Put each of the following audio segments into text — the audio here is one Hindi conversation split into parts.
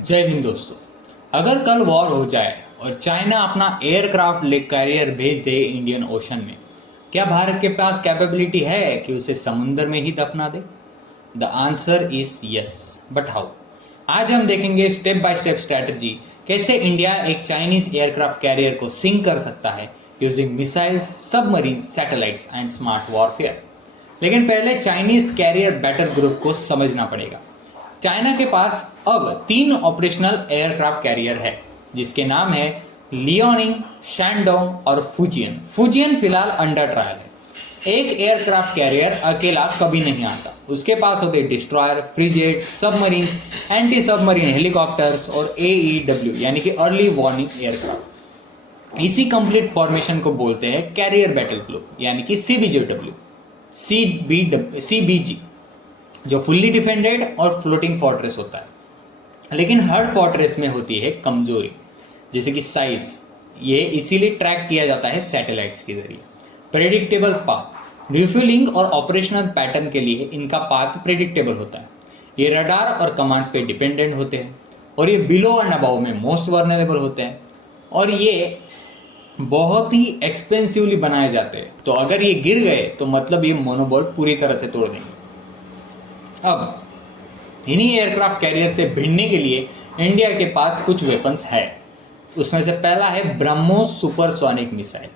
जय हिंद दोस्तों। अगर कल वॉर हो जाए और चाइना अपना एयरक्राफ्ट ले कैरियर भेज दे इंडियन ओशन में, क्या भारत के पास कैपेबिलिटी है कि उसे समुंदर में ही दफना दे? The answer is yes, but how? आज हम देखेंगे स्टेप बाय स्टेप स्ट्रैटेजी कैसे इंडिया एक चाइनीज एयरक्राफ्ट कैरियर को सिंक कर सकता है using missiles, submarine, satellites and smart warfare. लेकिन पहले चाइनीज कैरियर बैटल ग्रुप को समझना पड़ेगा। चाइना के पास अब 3 ऑपरेशनल एयरक्राफ्ट कैरियर है, जिसके नाम है लियोनिंग, शैंडोंग और फुजियन। फुजियन फिलहाल अंडर ट्रायल है। एक एयरक्राफ्ट कैरियर अकेला कभी नहीं आता, उसके पास होते destroyer, frigate, submarine, anti submarine helicopters और AEW यानी कि अर्ली वार्निंग एयरक्राफ्ट। इसी कंप्लीट फॉर्मेशन को बोलते हैं कैरियर बैटल ग्रुप यानी कि CBG, जो फुल्ली डिफेंडेड और फ्लोटिंग फोर्ट्रेस होता है। लेकिन हर फोर्ट्रेस में होती है कमजोरी, जैसे कि साइज। ये इसीलिए ट्रैक किया जाता है सैटेलाइट्स के जरिए। प्रेडिक्टेबल पाथ, रिफ्यूलिंग और ऑपरेशनल पैटर्न के लिए इनका पाथ प्रेडिक्टेबल होता है। ये रडार और कमांड्स पे डिपेंडेंट होते हैं और ये बिलो एंड अबव में मोस्ट वर्नेरेबल होते हैं और ये बहुत ही एक्सपेंसिवली बनाए जाते हैं। तो अगर ये गिर गए तो मतलब ये मोनोबॉल पूरी तरह से तोड़ देंगे। अब इन्हीं एयरक्राफ्ट कैरियर से भिड़ने के लिए इंडिया के पास कुछ वेपन्स है। उसमें से पहला है ब्रह्मोस सुपरसोनिक मिसाइल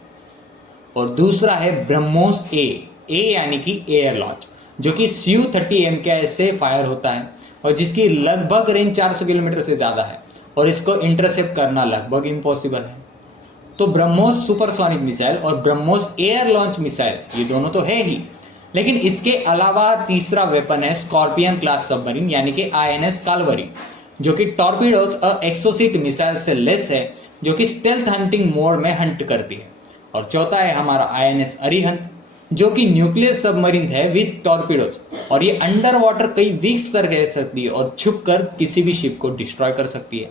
और दूसरा है ब्रह्मोस ए यानी कि एयर लॉन्च, जो कि Su-30 MKI से फायर होता है और जिसकी लगभग रेंज 400 किलोमीटर से ज़्यादा है और इसको इंटरसेप्ट करना लगभग इम्पॉसिबल है। तो ब्रह्मोस सुपरसोनिक मिसाइल और ब्रह्मोस एयर लॉन्च मिसाइल, ये दोनों तो है ही, लेकिन इसके अलावा तीसरा वेपन है स्कॉर्पियन क्लास सबमरीन यानी कि INS कालवरी, जो कि टॉर्पीडोज और एक्सोसिट मिसाइल से लेस है, जो कि स्टेल्थ हंटिंग मोड में हंट करती है। और चौथा है हमारा INS अरिहंत, जो कि न्यूक्लियर सबमरीन है विद टॉर्पीडोज और ये अंडर वाटर कई वीक्स तक रह सकती है और छुप कर किसी भी शिप को डिस्ट्रॉय कर सकती है।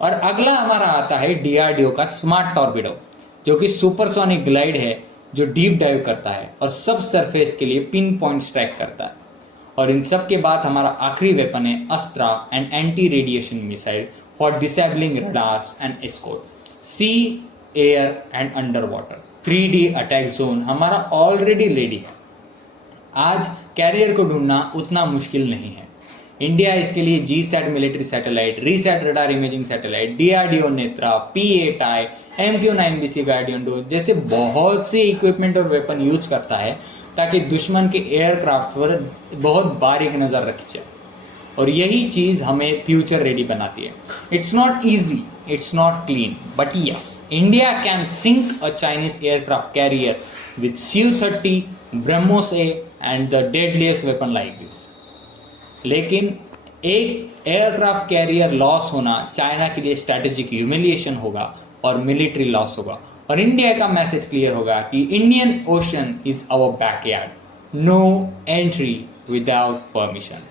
और अगला हमारा आता है DRDO का स्मार्ट टॉर्पीडो, जो कि सुपरसोनिक ग्लाइड है, जो डीप डाइव करता है और सब सरफेस के लिए पिन पॉइंट स्ट्राइक करता है। और इन सब के बाद हमारा आखिरी वेपन है Astra and anti radiation missile for disabling radars and escort. Sea, air and under water 3D attack zone हमारा ऑलरेडी रेडी है। आज कैरियर को ढूंढना उतना मुश्किल नहीं है। इंडिया इसके लिए GSAT military satellite, RISAT radar imaging satellite, DRDO Netra, P8I, MQ-9BC guardian 2 जैसे बहुत से इक्विपमेंट और वेपन यूज करता है ताकि दुश्मन के एयरक्राफ्ट पर बहुत बारीक नज़र रखी जाए। और यही चीज़ हमें फ्यूचर रेडी बनाती है। It's not easy, it's not clean, but yes, India can sink a Chinese aircraft carrier with Su-30, BrahMos A and the deadliest weapon like this. लेकिन एक एयरक्राफ्ट कैरियर लॉस होना चाइना के लिए स्ट्रैटेजिक ह्यूमिलिएशन होगा और मिलिट्री लॉस होगा और इंडिया का मैसेज क्लियर होगा कि Indian Ocean is our backyard, no entry without permission.